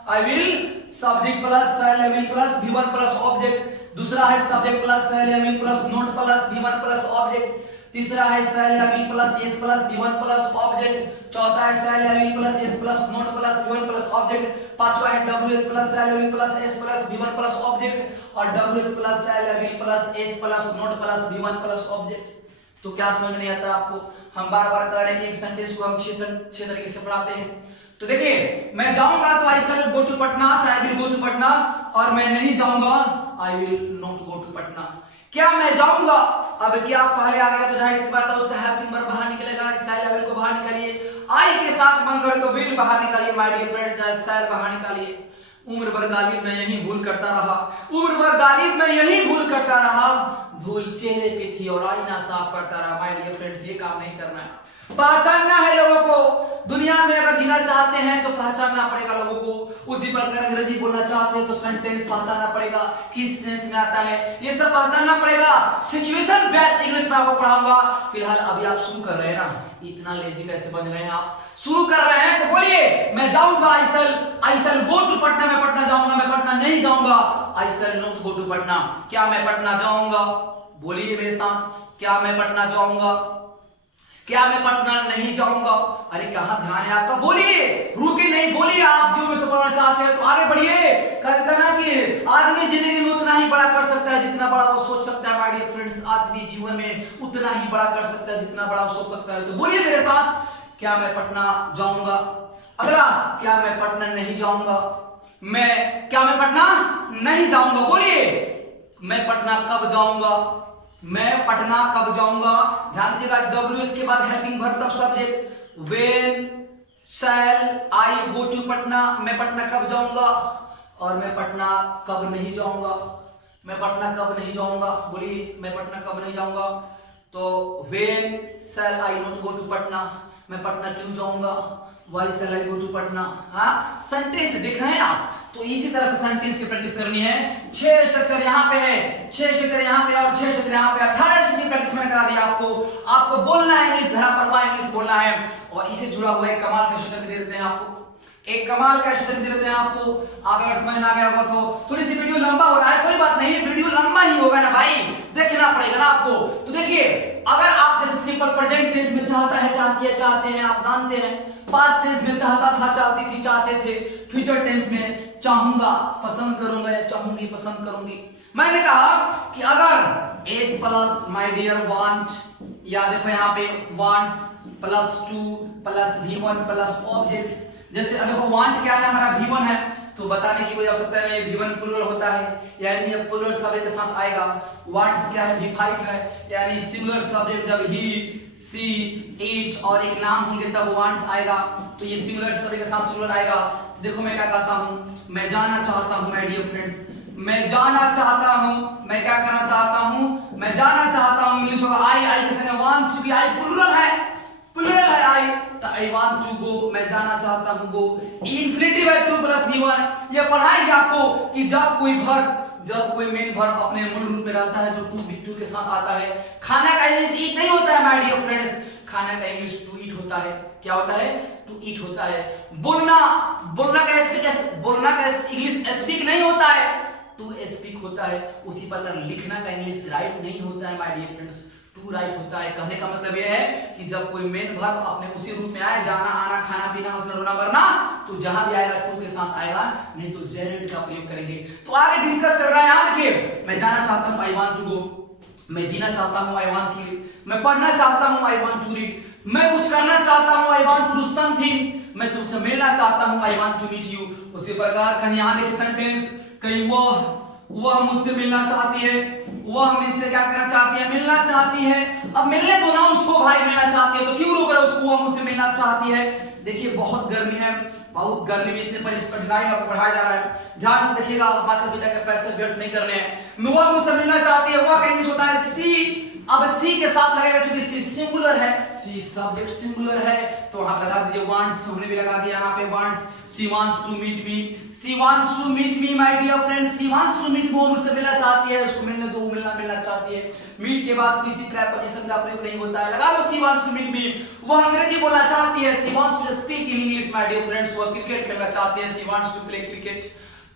I will subject plus shall, I will plus V1 plus object. दूसरा है subject plus shall, I will plus not plus V1 plus object. तीसरा है shall या will plus S plus v1 plus object, चौथा है shall या will plus S plus not plus v1 plus object, पांचवा है wh प्लस सेल या will plus S plus v1 plus object और wh प्लस सेल या will plus S plus not plus v1 plus object. तो क्या समझ नहीं आता आपको? हम बार बार कह रहे हैं कि एक सेंटेंस को हम छह तरीके से पढ़ाते हैं। तो देखिए, मैं जाऊंगा तो I shall go to Patna, I will go to Patna, और मैं नहीं जाऊंगा I will not go to Patna. क्या मैं जाऊंगा, अब क्या पहले आ गया तो जाहिर सी बात है उसका हेल्पिंग वर्ब बाहर निकलेगा, शैल या विल को बाहर निकालिए, आई के साथ मन करे तो विल बाहर निकालिए माय डियर फ्रेंड्स, चाहे शैल बाहर निकालिए। उम्र भर गालिब मैं यही भूल करता रहा, उम्र भर गालिब मैं यही भूल करता रहा, धूल चेहरे पे थी और आईना साफ करता रहा। माय डियर फ्रेंड्स, ये काम नहीं करना है, पहचानना है लोगों को। दुनिया में अगर जीना चाहते हैं तो पहचानना पड़ेगा लोगों को। उसी प्रकार अंग्रेजी बोलना चाहते हैं तो सेंटेंस पहचानना पड़ेगा, किस टेंस में आता है, ये सब पहचानना पड़ेगा। सिचुएशन बेस्ड इंग्लिश में आपको पढ़ाऊंगा। फिलहाल अभी आप शुरू कर रहे हैं ना, इतना लेजी कैसे बन गए हैं आप? शुरू कर रहे हैं तो बोलिए, मैं जाऊंगा I shall go to Patna, मैं पटना जाऊंगा, मैं पटना नहीं जाऊंगा I shall not go to Patna. क्या मैं पटना जाऊंगा? बोलिए मेरे साथ, क्या मैं पटना जाऊंगा, क्या मैं पटना नहीं जाऊंगा? अरे कहां ध्यान है आपका? बोलिए, रुके नहीं, बोलिए। आप जो में सफर करना चाहते हैं तो आगे बढ़िए। कहता ना कि आदमी जिंदगी में उतना ही बड़ा कर सकता है जितना बड़ा वो सोच सकता है। माय डियर फ्रेंड्स, आदमी जीवन में उतना ही बड़ा कर सकता है जितना बड़ा वो सोच सकता है। तो बोलिए मेरे साथ, क्या मैं पटना जाऊंगा? अगला, क्या मैं पटना नहीं जाऊंगा? क्या मैं पटना नहीं जाऊंगा? बोलिए, मैं पटना कब जाऊंगा? मैं पटना कब जाऊंगा? ध्यान दीजिएगा, WH के बाद हेल्पिंग वर्ब तब subject. When shall I go to Patna, मैं पटना कब जाऊंगा, और मैं पटना कब नहीं जाऊंगा। मैं पटना कब नहीं जाऊंगा? बोलिए, मैं पटना कब नहीं जाऊंगा? तो when shall I not go to Patna, मैं पटना क्यों जाऊंगा? Why shall I go to Patna. हाँ, सेंटेंस देख रहे हैं आप? तो इसी तरह से सेंटेंस की प्रैक्टिस करनी है। 6 स्ट्रक्चर यहाँ पे है, 6 स्ट्रक्चर यहाँ पे और 6 स्ट्रक्चर यहाँ पे। 18 स्ट्रक्चर की प्रैक्टिस मैंने करा दी आपको। आपको बोलना है इंग्लिश, धरा परवा इंग्लिश बोलना है। और इसे जुड़ा हुआ एक कमाल का स्ट्रक्चर दे देते हैं आपको, एक कमाल का स्ट्रक्चर दे देते हैं आपको। आप अगर समझ में आ गया होगा तो थोड़ी सी वीडियो लंबा हो रहा है, कोई बात नहीं, वीडियो लंबा ही होगा ना भाई, देखना पड़ेगा ना आपको। तो देखिए, अगर आप जैसे सिंपल प्रेजेंट टेंस में चाहता है, चाहती है, चाहते हैं, आप जानते हैं। पास्ट टेंस में चाहता था, चाहती थी, चाहते थे। फ्यूचर टेंस में चाहूंगा, पसंद करूंगा, या चाहूंगी, पसंद करूंगी। मैंने कहा कि अगर S plus my dear want, या देखो यहाँ पे wants plus to plus v1 plus object. जैसे अब देखो वांट क्या है, हमारा v1 है, तो बताने की कोई आवश्यकता नहीं, v1 प्लूरल होता है, यानी ये प्लूरल सब्जेक्ट के साथ आएगा। वांट्स क्या है, v5 है, यानी सिंगुलर सब्जेक्ट जब ही, सी, इट और एक नाम होंगे तब वांट्स आएगा। तो ये सिंगुलर सब्जेक्ट के साथ सिंगुलर आएगा। तो देखो मैं क्या कहता हूँ, मैं जाना चाहता हूँ माय डियर फ्रेंड्स, मैं जाना चाहता हूँ, मैं क्या करना चाहता हूँ, मैं जाना चाहता हूँ। इंग्लिश होगा आई के संग वांट, चूंकि आई प्लूरल है आई, तो आई वांट टू गो, मैं जाना चाहता हूँ गो। इंफिनिटिव है 2 प्लस v1। ये पढ़ाएंगे आपको कि जब कोई मेन वर्ब अपने मूल रूप में रहता है तो टू के साथ आता है। खाना का इंग्लिश ईट नहीं होता है माय डियर फ्रेंड्स, खाना का इंग्लिश टू ईट होता है। क्या होता है? टू ईट होता है। बोलना का इंग्लिश स्पीक नहीं होता है, टू स्पीक होता है। उसी प्रकार लिखना का इंग्लिश राइट नहीं होता है my dear friends, to write होता है। कहने का मतलब यह है कि जब कोई मेन वर्ब अपने उसी रूप में आए, जाना, आना, खाना, पीना, हंसना, रोना, मरना, तो जहां भी आएगा टू के साथ आएगा, नहीं तो जेरेड का प्रयोग करेंगे। तो आगे डिस्कस कर रहे हैं। यहां देखिए, मैं जाना चाहता हूं, आई वांट टू गो। मैं जीना चाहता हूं, आई वांट टू लिव। मैं पढ़ना चाहता हूं, आई वांट टू रीड। मैं कुछ करना चाहता हूं, I want to do something. मैं तुमसे मिलना चाहता हूं, I want to meet you. उसी प्रकार कहीं यहां देखिए सेंटेंस, कहीं वह मुझसे मिलना चाहती है, वह मुझसे क्या करना चाहती है, मिलना चाहती है। अब मिलने दो ना उसको भाई, मिलना चाहती है तो क्यों रोक रहे हो उसको, वह मुझसे मिलना चाहती है। देखिए बहुत गर्मी है, बहुत गर्मी में इतने कठिनाई में आपको पढ़ाया जा रहा है, ध्यान से देखिएगा, माता पिता के पैसे व्यर्थ नहीं करने हैं। वह मुझसे मिलना चाहती है, वह का इंग्लिश होता है सी। अब सी के साथ लगेगा क्योंकि सी सिंगुलर है, सी सब्जेक्ट सिंगुलर है, तो वहां लगा दीजिए वांट्स, तो हमने भी लगा दिया यहाँ पे wants. She wants to meet me, she wants to meet me my dear friends, she wants to meet, वो मुझसे मिलना चाहती है, उसको मिलने दो, मिलना चाहती है। मीट के बाद किसी प्रीपोजिशन का प्रयोग नहीं होता है, लगा लो she wants to meet me. वह अंग्रेजी बोलना चाहती है, she wants to speak in English my dear friends, वह क्रिकेट खेलना चाहती है, she wants to play cricket.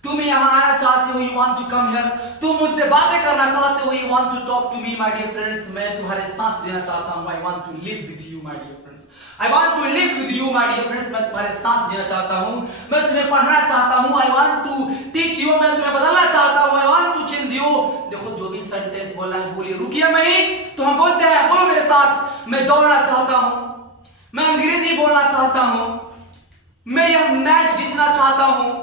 तुम यहाँ आना चाहते हो, you want to come here, तुम मुझसे बातें करना चाहते हो, you want to talk to me my dear friends, मैं तुम्हारे साथ जीना चाहता हूँ, I want to live with you my dear friends, I want to live with you my dear friends, मैं तुम्हारे साथ जीना चाहता हूँ, मैं तुम्हें पढ़ना चाहता हूँ, I want to teach you, मैं तुम्हें बदलना चाहता हूँ, I want to change you. देखो जो भी सेंटेंस बोलना है बोलिए, रुकिए नहीं तो हम बोलते हैं, बोलो मेरे साथ, मैं दौड़ना चाहता हूँ, मैं अंग्रेजी बोलना चाहता हूँ, मैं यह मैच जीतना चाहता हूँ,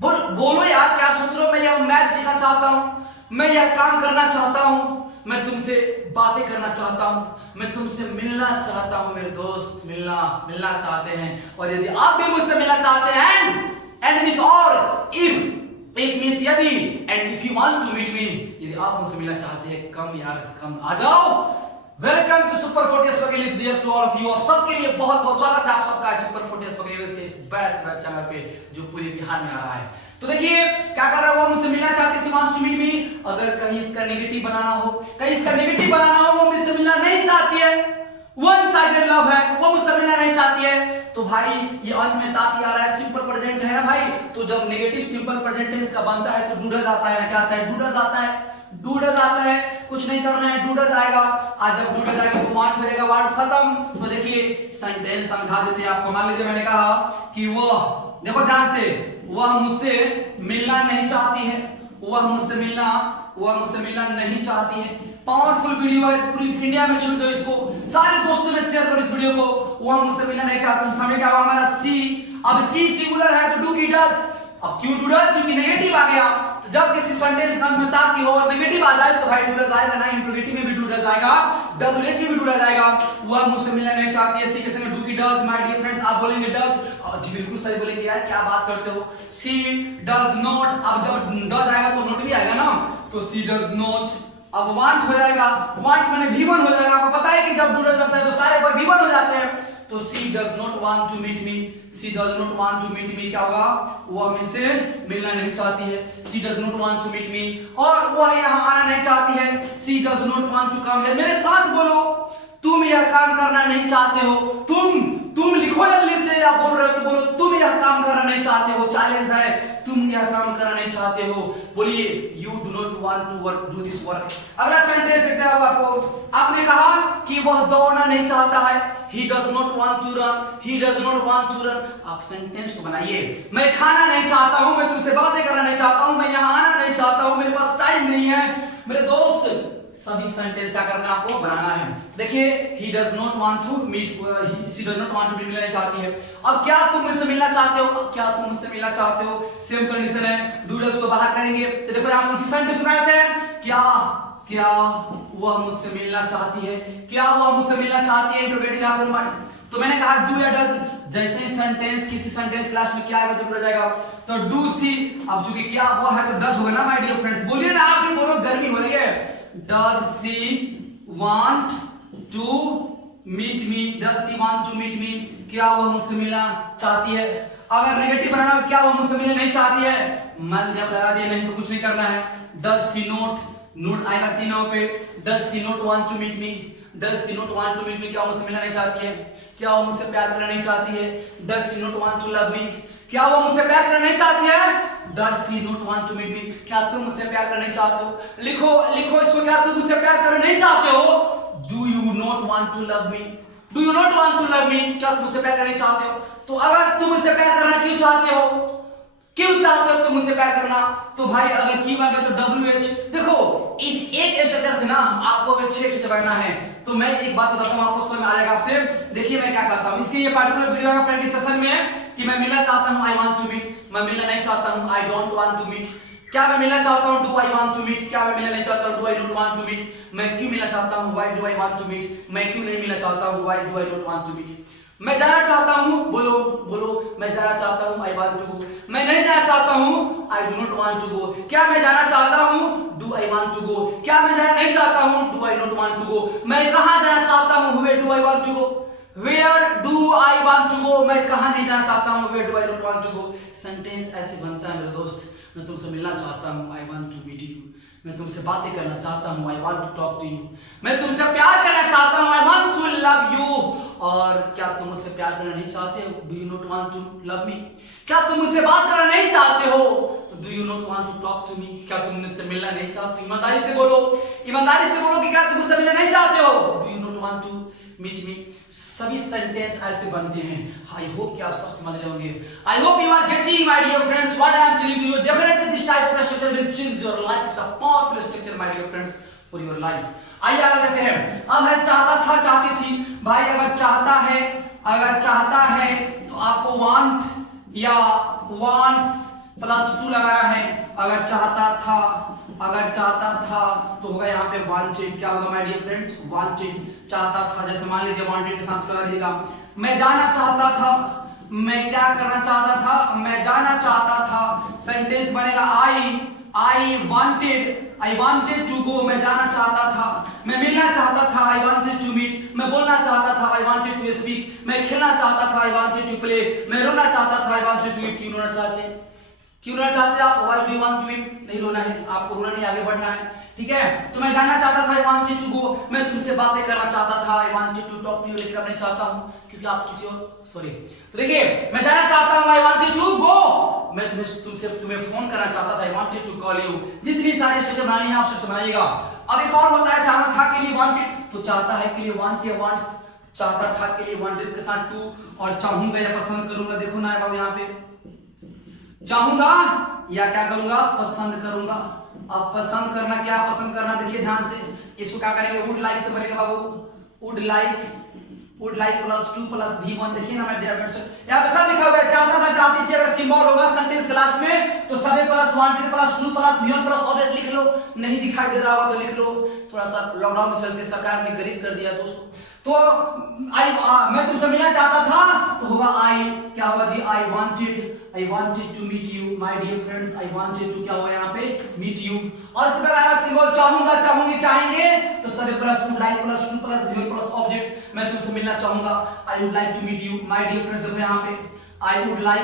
बोलो यार क्या सोच रहे हो, मैं यह मैच जीतना चाहता हूँ, मैं यह काम करना चाहता हूँ, मैं तुमसे बातें करना चाहता हूँ, मैं तुमसे मिलना चाहता हूँ मेरे दोस्त, मिलना चाहते हैं, और यदि आप भी मुझसे मिलना चाहते हैं, एंड मींस और इफ, इट मींस यदि, and if you want to meet me, यदि आप मुझसे मिलना चाहते हैं, कम यार कम आ जाओ। वेलकम टू सुपर फोर्टियस वकील dear to all of you, आप सबके लिए बहुत बहुत स्वागत है आप सबका सुपर फोर्टियस वकील के इस बेस्ट चैनल पे जो पूरे बिहार में आ रहा है। तो देखिए क्या कर रहा है वो, मुझसे मिलना चाहती है, वांट्स टू मीट मी, अगर कहीं इसका नेगेटिव बनाना हो, वो मुझसे मिलना नहीं चाहती है, वन साइडेड लव है, वो मुझसे मिलना नहीं चाहती है, तो भाई ये अंत में ताकि आ रहा है, सिंपल प्रेजेंट है ना भाई, तो जब नेगेटिव सिंपल प्रेजेंट टेंस का बनता है तो डूडज आता है, क्या आता है, डूडज आता है, डूडज आता है, कुछ नहीं करना है, डूडज आएगा, आज जब डूडज आएगा तो वांट हो जाएगा, वांट्स खत्म। तो देखिए सेंटेंस समझा देते हैं आपको, मान लीजिए मैंने कहा कि वह, देखो ध्यान से, वह मुझसे मिलना नहीं चाहती है, वह मुझसे मिलना नहीं चाहती है, पावरफुल वीडियो है, पूरी इंडिया में छोड़ दो इसको, सारे दोस्तों में शेयर करो इस वीडियो को, वह मुझसे मिलना नहीं चाहती, सामने क्या हुआ हमारा सी, अब सी सिंगुलर है तो डू की डज, अब क्यों डूडज, क्योंकि नेगेटिव आ गया, तो जब किसी सेंटेंस का में ताकि हो और नेगेटिव आ जाए तो भाई डूडज आएगा ना, इंट्रोगेटिव में भी डूडज आएगा, डब्ल्यूएच में भी डूडज आएगा, वह मुझसे मिलना नहीं चाहती है, सी के संग डू की डज, माय डियर फ्रेंड्स आप बोलेंगे डज, जी बिल्कुल सही बोलेंगे यार क्या बात करते हो, सी डज नॉट, अब जब डज आएगा तो नॉट भी आएगा ना, तो सी डज नॉट, अब वांट हो जाएगा, वांट माने भी1 हो जाएगा, आपको पता है कि जब डूडज लगता है तो सारे वर्ड भी1 हो जाते हैं, तो she does not want to meet me, she does not want to meet me क्या होगा, वह मुझसे मिलना नहीं चाहती है, she does not want to meet me, और वह यहाँ आना नहीं चाहती है, she does not want to come here, मेरे साथ बोलो, तुम यह काम करना नहीं चाहते हो, तुम लिखो जल्दी से, आप बोल रहे हो तो बोलो, तुम यह काम करना नहीं चाहते हो, चैलेंज है, तुम यह काम करना नहीं चाहते हो, बोलिए you do not want to work, do this work. अगला सेंटेंस देखते हैं आपको, आपने कहा कि वह दौड़ना नहीं चाहता है, he does not want to run, he does not want to run, आप सेंटेंस को बनाइए, मैं खाना नहीं चाहता हूं, मैं तुमसे बातें करना नहीं चाहता हूं, मैं यहाँ आना नहीं चाहता हूं, मेरे पास टाइम नहीं है, मेरे दोस्त, सभी सेंटेंस क्या करना है आपको बनाना है। देखिए he does not want to meet, she does not want to meet, मिलना नहीं चाहती है, अब क्या तुम मुझसे मिलना चाहते हो, क्या तुम मुझसे मिलना चाहते हो, सेम कंडीशन है, डूडल्स को बाहर करेंगे, तो देखो यहाँ उसी सेंटेंस को बनाते हैं, क्या वह मुझसे मिलना चाहती है, क्या वह मुझसे मिलना चाहती है, इंट्रोगेटिव आपको मार, तो मैंने कहा डू या डज, जैसे ही सेंटेंस किसी सेंटेंस क्लास में क्या आएगा तो जुड़ जाएगा, तो डू सी, अब चूंकि क्या वो है तो डज होगा ना माय डियर फ्रेंड्स, बोलिए ना आप भी बोलो, गर्मी हो रही है, does she want to meet me, does she want to meet me, क्या वह मुझसे मिलना चाहती है, अगर नेगेटिव बनाना क्या वह मुझसे मिलना नहीं चाहती है, मान जब लगा दिया, नहीं तो कुछ नहीं करना है, डज सी नोट आएगा तीनों पे, does she not want to meet me, does she not want to meet me, क्या वो मुझसे मिलना नहीं चाहती है, क्या वो मुझसे प्यार करना नहीं चाहती है, does she not want to love me, क्या वो मुझसे प्यार करना नहीं चाहती है, does she not want to meet me, क्या तुम मुझसे प्यार करना नहीं चाहते हो, लिखो इसको, क्या तुम मुझसे प्यार करना नहीं चाहते हो, do you not want to love me, do you not want to love me, क्या तुम मुझसे प्यार करना नहीं चाहते हो, तो अगर तुम मुझसे प्यार करना क्यों चाहते हो तुम मुझसे प्यार करना, तो भाई अगर क्यों आ गया तो WH, देखो इस एक स्ट्रक्चर से ना आपको अगर 6 स्ट्रक्चर बनाना है, तो मैं एक बात बताता हूं आपको, समझ में आ जाएगा आपसे, देखिए मैं क्या करता हूं, इसके ये पार्टिकुलर वीडियो का प्लान डिस्कशन में है कि मैं मिलना चाहता हूं, आई वांट टू मीट, मैं मिलना नहीं चाहता हूं, I don't want to meet, क्या मैं मिलना चाहता हूं, do I want to meet, क्या मैं मिलना नहीं चाहता हूं, do I don't want to meet, मैं क्यों मिलना चाहता हूं, why do I want to meet, मैं क्यों नहीं मिलना चाहता हूं, why do I don't want to meet, मैं जाना चाहता हूं, बोलो मैं जाना चाहता हूं, आई वांट टू गो, मैं नहीं जाना चाहता हूं, I do not want to go, क्या मैं जाना चाहता हूं, do I want to go, क्या मैं जाना नहीं चाहता हूं, do I not want to go, मैं कहां जाना चाहता हूं, where do I want to go, where do I want to go, मैं कहां नहीं जाना चाहता हूं, where do I not want to go, sentence ऐसे बनता है मेरे दोस्त, मैं तुमसे मिलना चाहता हूं, I want to meet you, मैं तुमसे बातें करना चाहता हूं, I want to talk to you, मैं तुमसे प्यार करना चाहता हूं, I want to love you, और क्या तुम मुझसे प्यार करना नहीं चाहते हो, do you not want to love me, क्या तुम मुझसे बात करना नहीं चाहते हो, do you not want to talk to me? क्या तुम मुझसे मिलना नहीं चाहते? ईमानदारी से बोलो कि क्या तुम मुझसे मिलना नहीं चाहते हो? Do you not want to meet me? सभी सेंटेंस ऐसे बनते हैं। आई होप कि आप सब समझ रहे होंगे। I hope you are getting my dear friends what I am telling to you. Definitely this type of structure will change your life. It's a powerful structure my dear friends for your life. आइए आगे देखते हैं। अब है चाहता था, चाहती थी। भाई अगर चाहता है तो आपको वांट या वांट्स प्लस 2 लगाना है। अगर चाहता था तो होगा यहाँ पे वांटेड। क्या होगा माय डियर फ्रेंड्स? वांटेड। चाहता था, जैसे मान लीजिए वांटेड के साथ लगा दीजिएगा। मैं जाना चाहता था, मैं क्या करना चाहता था? मैं जाना चाहता था। सेंटेंस बनेगा आई वांटेड टू गो। मैं जाना चाहता था। मैं मिलना चाहता था। I wanted to meet. मैं बोलना चाहता था। I wanted to speak. मैं खेलना चाहता था। I wanted to play. मैं रोना चाहता था। I wanted to weep. क्यों रोना चाहते हैं? क्यों रोना चाहते हैं आप? Why do you want to weep? नहीं रोना है, आपको रोना नहीं, आगे बढ़ना है, ठीक है? तो मैं जाना चाहता था। I wanted to go. मैं तुमसे बातें करना चाहता था। I wanted to talk to you. लेकिन अब नहीं चाहता हूं क्योंकि आप किसी और सॉरी। तो देखिए, मैं जाना चाहता हूं। I wanted to go. मैं तुम्हें फोन करना चाहता था। I wanted to call you. जितनी सारी स्ट्रक्चर बनानी है आप सबसे बनाइएगा। अब एक और होता है चाहना था के लिए वांटेड। तो चाहता है के लिए वांटेड, वांट्स। चाहता था के लिए वांटेड के साथ टू, और चाहूंगा या पसंद करूंगा। देखो ना बाबू, यहाँ पे चाहूंगा या क्या करूंगा? पसंद करूंगा। अब पसंद करना, क्या पसंद करना? देखिए ध्यान से, इसको क्या करेंगे? वुड लाइक से बनेगा बाबू। Would like plus 2 plus V1। देखिए ना मैं यहाँ पे सब लिखा हुआ है। चाहता था, चाहती थी। अगर सिंबल होगा सेंटेंस के लास्ट में तो सभी plus wanted plus 2 plus V1 plus object लिख लो। नहीं दिखाई दे रहा होगा तो लिख लो। थोड़ा सा लॉकडाउन में चलते सरकार ने गरीब कर दिया दोस्तों। तो मैं तुमसे मिलना चाहता था तो होगा आई, क्या होगा जी? I wanted to meet you my dear friends. I wanted to क्या होगा यहाँ पे? Meet you. और इसके बाद आएगा सिंबल चाहूंगा, चाहूंगी, चाहेंगे तो सभी plus would like plus 2 plus V1 plus object. मैं तुमसे मिलना चाहूंगा। I would like to meet you my dear friends. देखो यहाँ पे I would like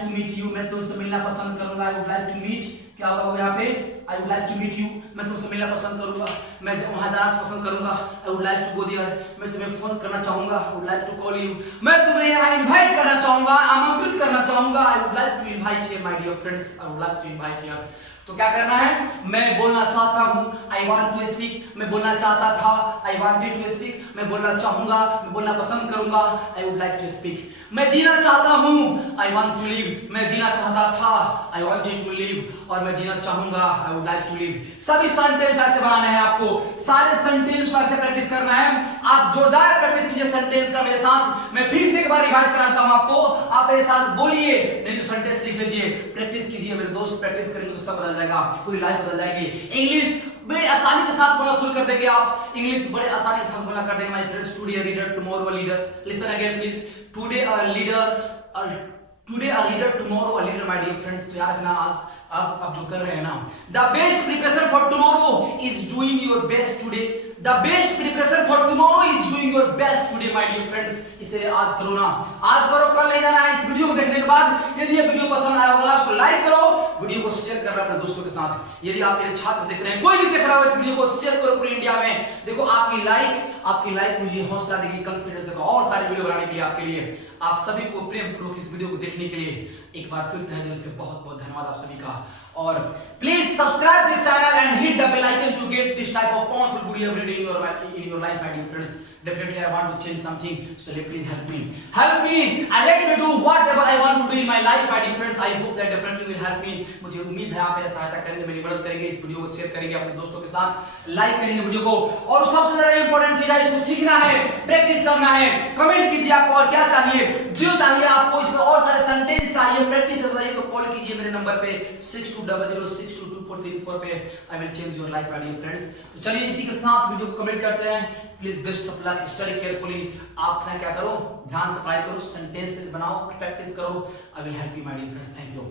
to meet you. मैं तुमसे मिलना पसंद करूंगा। I would like to meet, क्या होगा यहाँ पे? I would like to meet you. मैं तुमसे मिलना पसंद करूंगा। मैं वहां जाना पसंद करूंगा। I would like to go there. मैं तुम्हें फोन करना चाहूंगा। I would like to call you. मैं तुम्हें यहाँ इनवाइट करना चाहूंगा, आमंत्रित करना चाहूंगा। I would like to invite here my dear friends. I would like to invite here. तो क्या करना है? मैं बोलना चाहता हूं। I want to speak. मैं बोलना चाहता था। I wanted to speak. मैं बोलना चाहूंगा, मैं बोलना पसंद करूंगा। I would like to speak. मैं जीना चाहता हूं। I want to live. मैं जीना चाहता था। I wanted to live. और मैं जीना चाहूंगा। I would like to live. सभी सेंटेंस ऐसे बनाने हैं आपको। सारे सेंटेंस को ऐसे प्रैक्टिस करना है। आप जोरदार प्रैक्टिस कीजिए सेंटेंस का मेरे साथ। मैं फिर से एक बार रिवाइज कराता हूं आपको। आप मेरे साथ बोलिए, नहीं तो सेंटेंस लिख लीजिए। प्रैक्टिस कीजिए मेरे दोस्त। प्रैक्टिस करेंगे तो सब बदल जाएगा, पूरी लाइफ बदल जाएगी। इंग्लिश बड़े आसानी के साथ बोलना शुरू कर देंगे आप। इंग्लिश बड़े आसानी के साथ बोलना कर देंगे my friends. Today a reader, tomorrow a leader. Listen again please. Today a reader, tomorrow a leader my dear friends. तो याद रखना, आज आप जो कर रहे हैं ना, the best preparation for tomorrow is doing your best today. The best preparation for tomorrow is doing your best today my dear friends. इसलिए आज करो ना, आज करो, कल नहीं जाना है। इस वीडियो को देखने के बाद यदि ये वीडियो पसंद आया होगा उसको लाइक करो, वीडियो को शेयर करना अपने दोस्तों के साथ। यदि आप मेरे छात्र देख रहे हैं, कोई भी देख रहा हो, इस वीडियो को शेयर करो पूरी इंडिया में। देखो आपकी लाइक मुझे हौसला देगी, कॉन्फिडेंस देगा और सारी वीडियो बनाने के लिए आपके लिए। आप सभी को प्रेम पूर्वक इस वीडियो को देखने के लिए एक बार फिर तहे दिल से बहुत बहुत धन्यवाद आप सभी का। और please subscribe this channel and hit the bell icon to get this type of powerful video every day in your life my dear friends. Definitely I want to change something, so please help me and let me do whatever I want to do in my life my dear friends. I hope that definitely will help me. मुझे उम्मीद है आप मेरी सहायता करेंगे, मेरी मदद करेंगे, इस वीडियो को शेयर करेंगे अपने दोस्तों के साथ, लाइक करेंगे वीडियो को। और सबसे ज्यादा इंपॉर्टेंट चीज है, इसको सीखना है, प्रैक्टिस करना है। कमेंट कीजिए आपको और क्या चाहिए, जो चाहिए आपको, इसमें और सारे सेंटेंस चाहिए, प्रैक्टिस चाहिए तो कॉल कीजिए मेरे नंबर पे 6200622434 पे। I will change your life my dear friends. तो चलिए इसी के साथ वीडियो को कमेंट करते हैं। Please best of luck, study carefully. आप क्या करो, ध्यान से पढ़ाई करो, सेंटेंसेस बनाओ, प्रैक्टिस करो। I will help you my dear friends. Thank you.